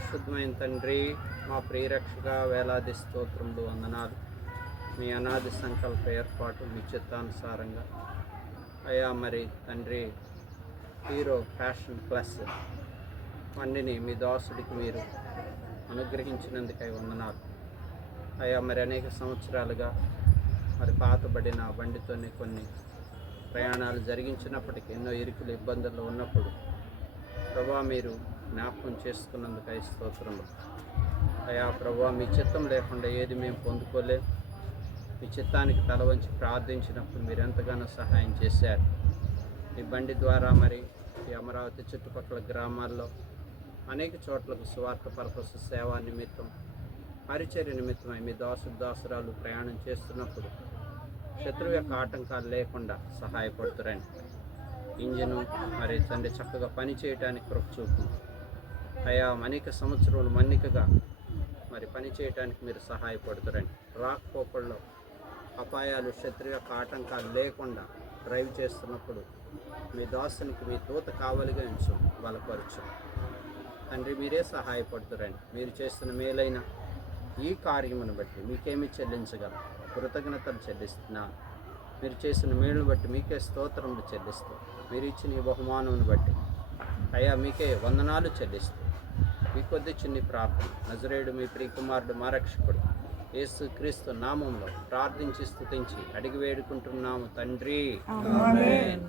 పరిశుద్ధమైన తండ్రి, మా ప్రియరక్షక వేలాది స్తోత్రములు, వందనాలు. మీ అనాది సంకల్ప ఏర్పాటు మీ చిత్తానుసారంగా అయ్యా మరి తండ్రి హీరో ఫ్యాషన్ ప్లస్ బండిని మీ దాసుడికి మీరు అనుగ్రహించినందుకై వందనాలు. అయ్యా మరి అనేక సంవత్సరాలుగా మరి పాతబడిన బండితోనే కొన్ని ప్రయాణాలు జరిగించినప్పటికీ ఎన్నో ఇరుకులు ఇబ్బందులు ఉన్నప్పుడు ప్రభా మీరు జ్ఞాపకం చేసుకున్నందుకై స్తోత్రములు. అయ్యా ప్రభా మీ చిత్తం లేకుండా ఏది మేము పొందుకోలేం. మీ చిత్తానికి తల వంచి ప్రార్థించినప్పుడు మీరు ఎంతగానో సహాయం చేశారు. ఈ బండి ద్వారా మరి ఈ అమరావతి చుట్టుపక్కల గ్రామాల్లో అనేక చోట్లకు సువార్త పర్పస్ సేవా నిమిత్తం పరిచర్య నిమిత్తమై మీ దాసురాలు ప్రయాణం చేస్తున్నప్పుడు శత్రువు యొక్క ఆటంకాలు లేకుండా సహాయపడుతురండి. ఇంజను మరి తండ్రి చక్కగా పని చేయడానికి కృప చూపు అయా అనేక సంవత్సరాలు మన్నికగా మరి పని చేయడానికి మీరు సహాయపడుతురండి. రాకపోకల్లో అపాయాలు శత్రువు యొక్క ఆటంకాలు లేకుండా డ్రైవ్ చేస్తున్నప్పుడు మీ దాసునికి మీ దూత కావలిగా ఉంచు, బలపరచు తండ్రి. మీరే సహాయపడుతురండి. మీరు చేస్తున్న మేలైన ఈ కార్యమును బట్టి మీకేమి చెల్లించగలం? కృతజ్ఞతలు చెల్లిస్తున్నాను. మీరు చేసిన మేలును బట్టి మీకే స్తోత్రములు చెల్లిస్తూ, మీరు ఇచ్చిన ఈ బహుమానమును బట్టి అయ్యా మీకే వందనాలు చెల్లిస్తూ మీ కొద్ది చిన్ని ప్రార్థన నజరేయుడు మీ ప్రియకుమారుడు మా రక్షకుడు యేసు క్రీస్తు నామంలో ప్రార్థించి స్తుతించి అడిగి వేడుకుంటున్నాము తండ్రి. ఆమేన్.